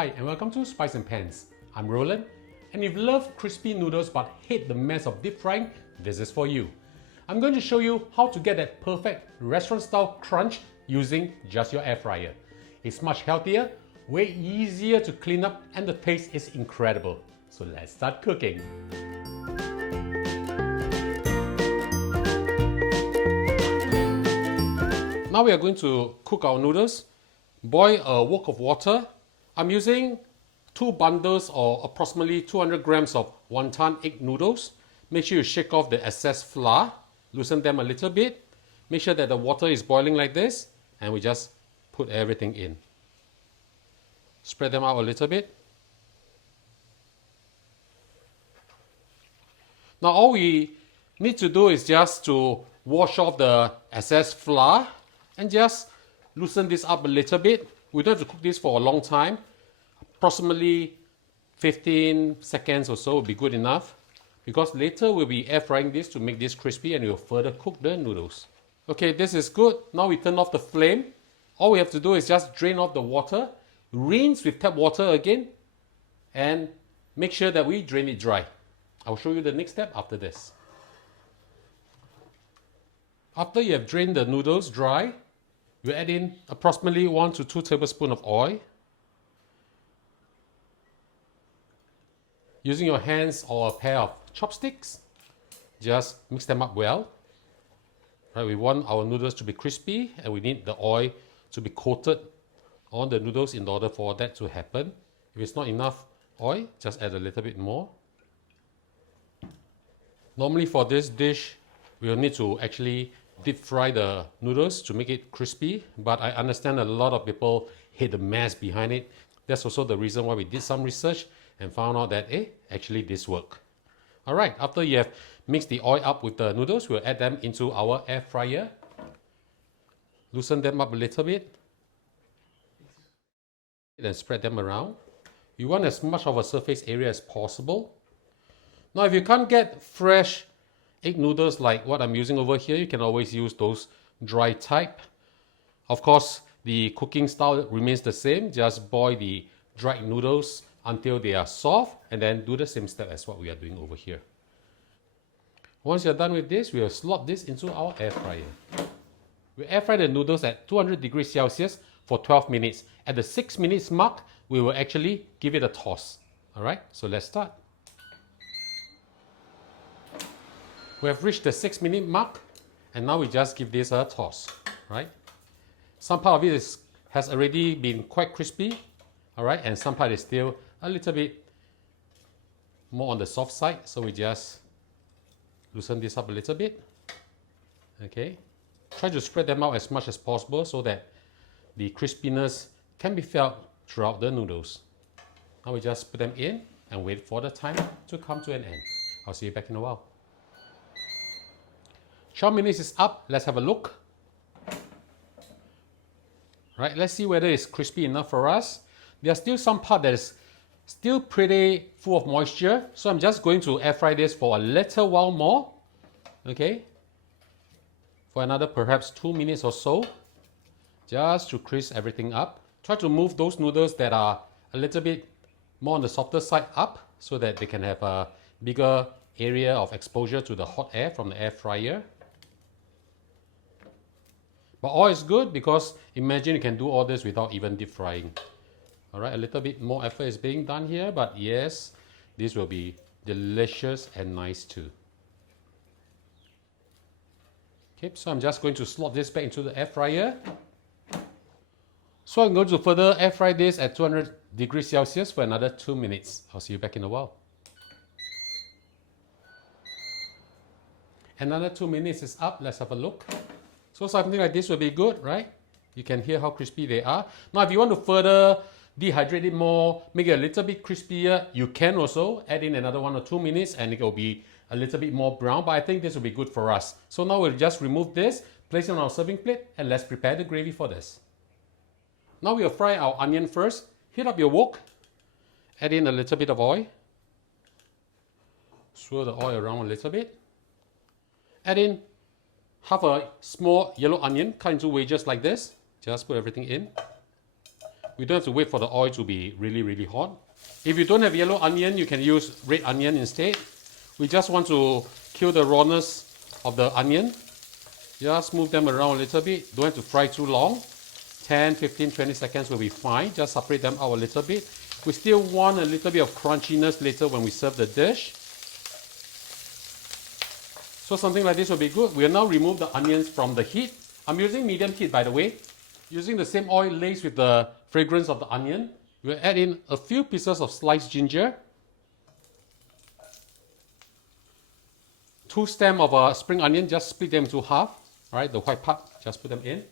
Hi and welcome to Spice and Pans. I'm Roland, and if you love crispy noodles but hate the mess of deep frying, this is for you. I'm going to show you how to get that perfect restaurant-style crunch using just your air fryer. It's much healthier, way easier to clean up, and the taste is incredible. So let's start cooking. Now we are going to cook our noodles. Boil a wok of water. I'm using 2 bundles or approximately 200 grams of wonton egg noodles. Make sure you shake off the excess flour, loosen them a little bit. Make sure that the water is boiling like this, and we just put everything in. Spread them out a little bit. Now all we need to do is just to wash off the excess flour and just loosen this up a little bit. We don't have to cook this for a long time. Approximately 15 seconds or so will be good enough, because later we'll be air frying this to make this crispy and we'll further cook the noodles. Okay, this is good. Now we turn off the flame. All we have to do is just drain off the water, rinse with tap water again, and make sure that we drain it dry. I'll show you the next step after this. After you have drained the noodles dry, you add in approximately 1 to 2 tablespoons of oil. Using your hands or a pair of chopsticks, just mix them up well. Right, we want our noodles to be crispy, and we need the oil to be coated on the noodles in order for that to happen. If it's not enough oil, just add a little bit more. Normally for this dish, we'll need to actually deep fry the noodles to make it crispy, but I understand a lot of people hate the mess behind it. That's also the reason why we did some research and found out that actually this works. Alright, after you have mixed the oil up with the noodles, we'll add them into our air fryer. Loosen them up a little bit. Then spread them around. You want as much of a surface area as possible. Now if you can't get fresh egg noodles like what I'm using over here, you can always use those dry type. Of course, the cooking style remains the same. Just boil the dried noodles until they are soft, and then do the same step as what we are doing over here. Once you're done with this, we'll slot this into our air fryer. We air fry the noodles at 200 degrees Celsius for 12 minutes. At the 6 minutes mark, we will actually give it a toss. Alright, so let's start. We have reached the 6 minute mark, and now we just give this a toss, right? Some part of it has already been quite crispy, all right, and some part is still a little bit more on the soft side, so we just loosen this up a little bit, okay? Try to spread them out as much as possible so that the crispiness can be felt throughout the noodles. Now we just put them in and wait for the timer to come to an end. I'll see you back in a while. 12 minutes is up. Let's have a look. Right, let's see whether it's crispy enough for us. There's still some part that is still pretty full of moisture, so I'm just going to air fry this for a little while more. Okay, for another perhaps 2 minutes or so, just to crisp everything up. Try to move those noodles that are a little bit more on the softer side up, so that they can have a bigger area of exposure to the hot air from the air fryer. But all is good, because imagine you can do all this without even deep frying. Alright, a little bit more effort is being done here, but yes, this will be delicious and nice too. Okay, so I'm just going to slot this back into the air fryer. So I'm going to further air fry this at 200 degrees Celsius for another 2 minutes. I'll see you back in a while. Another 2 minutes is up. Let's have a look. So something like this will be good, right? You can hear how crispy they are. Now if you want to further dehydrate it more, make it a little bit crispier, you can also add in another 1 or 2 minutes and it will be a little bit more brown, but I think this will be good for us. So now we'll just remove this, place it on our serving plate, and let's prepare the gravy for this. Now we'll fry our onion first. Heat up your wok, add in a little bit of oil, swirl the oil around a little bit, add in half a small yellow onion cut into wedges like this. Just put everything in. We don't have to wait for the oil to be really, really hot. If you don't have yellow onion, you can use red onion instead. We just want to kill the rawness of the onion. Just move them around a little bit. Don't have to fry too long. 10, 15, 20 seconds will be fine. Just separate them out a little bit. We still want a little bit of crunchiness later when we serve the dish. So something like this will be good. We'll now remove the onions from the heat. I'm using medium heat, by the way. Using the same oil laced with the fragrance of the onion. We'll add in a few pieces of sliced ginger. 2 stems of a spring onion, just split them into half. Alright, the white part, just put them in.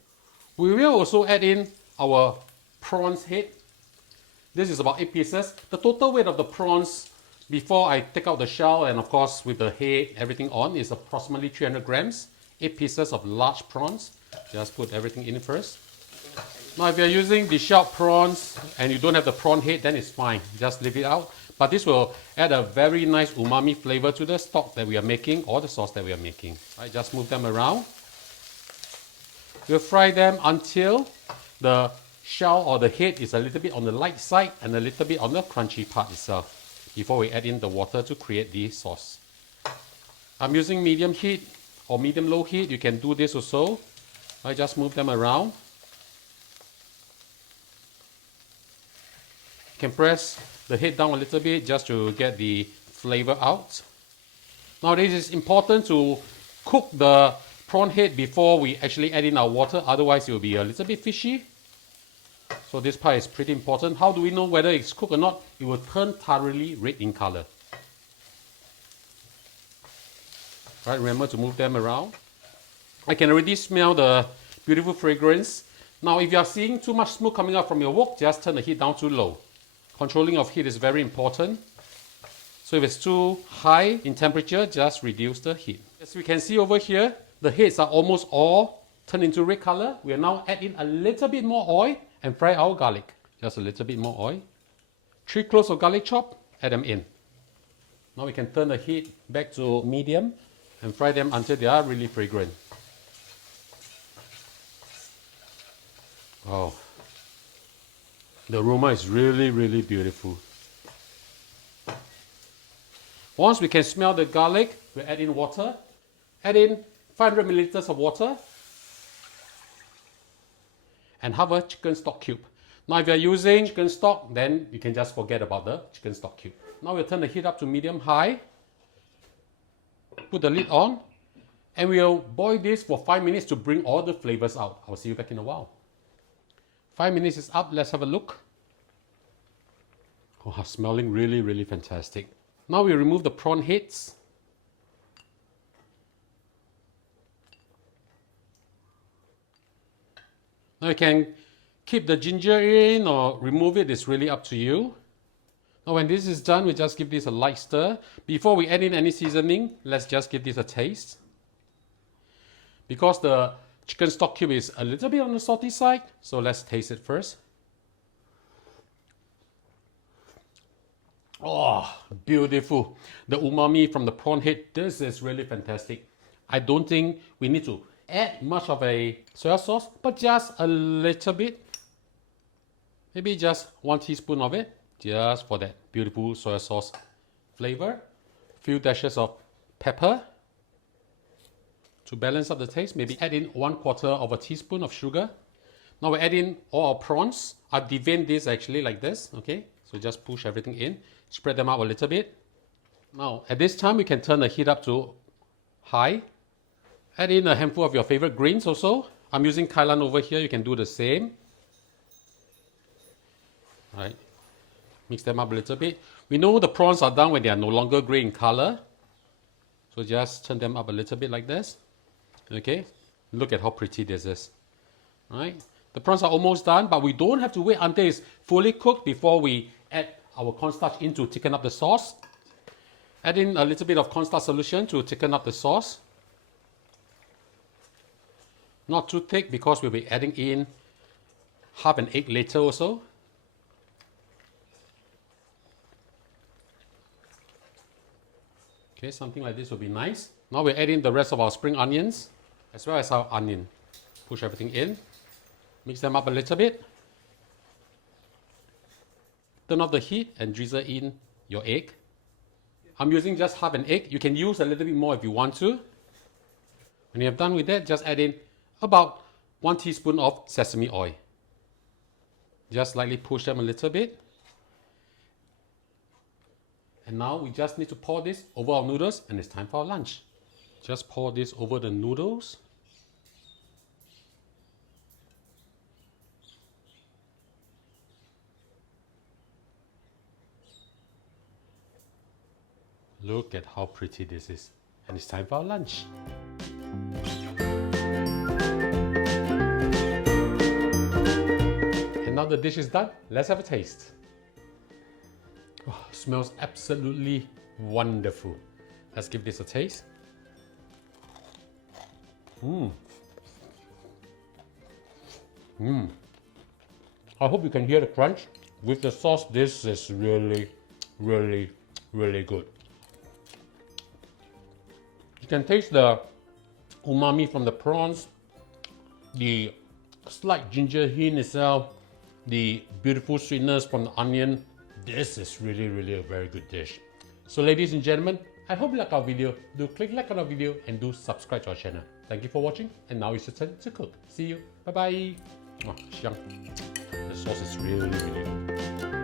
We will also add in our prawns head. This is about 8 pieces. The total weight of the prawns before I take out the shell and of course with the head, everything on, is approximately 300 grams. 8 pieces of large prawns. Just put everything in first. Now if you're using the shelled prawns and you don't have the prawn head, then it's fine. Just leave it out. But this will add a very nice umami flavor to the stock that we are making or the sauce that we are making. Right, just move them around. We'll fry them until the shell or the head is a little bit on the light side and a little bit on the crunchy part itself before we add in the water to create the sauce. I'm using medium heat or medium low heat. You can do this also. I just move them around. You can press the head down a little bit just to get the flavor out. Now this is important to cook the prawn head before we actually add in our water, otherwise it will be a little bit fishy. So this part is pretty important. How do we know whether it's cooked or not? It will turn thoroughly red in color. Right, remember to move them around. I can already smell the beautiful fragrance. Now if you are seeing too much smoke coming out from your wok, just turn the heat down too low. Controlling of heat is very important. So if it's too high in temperature, just reduce the heat. As we can see over here, the heads are almost all turned into red color. We will now add in a little bit more oil and fry our garlic. Just a little bit more oil. 3 cloves of garlic chop, add them in. Now we can turn the heat back to medium and fry them until they are really fragrant. Wow. The aroma is really, really beautiful. Once we can smell the garlic, we add in water. Add in 500 milliliters of water and half a chicken stock cube. Now if you're using chicken stock, then you can just forget about the chicken stock cube. Now we'll turn the heat up to medium high. Put the lid on and we'll boil this for 5 minutes to bring all the flavors out. I'll see you back in a while. 5 minutes is up, let's have a look. Oh, smelling really, really fantastic. Now we remove the prawn heads. Now you can keep the ginger in or remove it, it's really up to you. Now when this is done, we just give this a light stir. Before we add in any seasoning, let's just give this a taste. Because the chicken stock cube is a little bit on the salty side, so let's taste it first. Oh, beautiful. The umami from the prawn head, this is really fantastic. I don't think we need to add much of a soy sauce, but just a little bit. Maybe just 1 teaspoon of it, just for that beautiful soy sauce flavor. A few dashes of pepper. To balance up the taste, maybe add in 1/4 of a teaspoon of sugar. Now we add in all our prawns. I've deveined this actually like this, okay? So just push everything in, spread them out a little bit. Now at this time, we can turn the heat up to high. Add in a handful of your favorite greens also. I'm using kailan over here, you can do the same. All right, mix them up a little bit. We know the prawns are done when they are no longer grey in color. So just turn them up a little bit like this. Okay, look at how pretty this is. Right, the prawns are almost done, but we don't have to wait until it's fully cooked before we add our cornstarch in to thicken up the sauce. Add in a little bit of cornstarch solution to thicken up the sauce. Not too thick because we'll be adding in half an egg later also. Okay, something like this will be nice. Now we're adding the rest of our spring onions as well as our onion. Push everything in. Mix them up a little bit. turn off the heat and drizzle in your egg. I'm using just half an egg. You can use a little bit more if you want to. When you have done with that, just add in about 1 teaspoon of sesame oil. Just slightly push them a little bit. And now we just need to pour this over our noodles and it's time for our lunch. Just pour this over the noodles. Look at how pretty this is. And it's time for our lunch. And now the dish is done. Let's have a taste. Oh, smells absolutely wonderful. Let's give this a taste. I hope you can hear the crunch. With the sauce, this is really, really, really good. You can taste the umami from the prawns, the slight ginger hint itself, the beautiful sweetness from the onion. This is really, really a very good dish. So ladies and gentlemen, I hope you like our video. Do click like on our video and do subscribe to our channel. Thank you for watching, and now it's your turn to cook. See you. Bye bye. Oh, 香. The sauce is really, really good.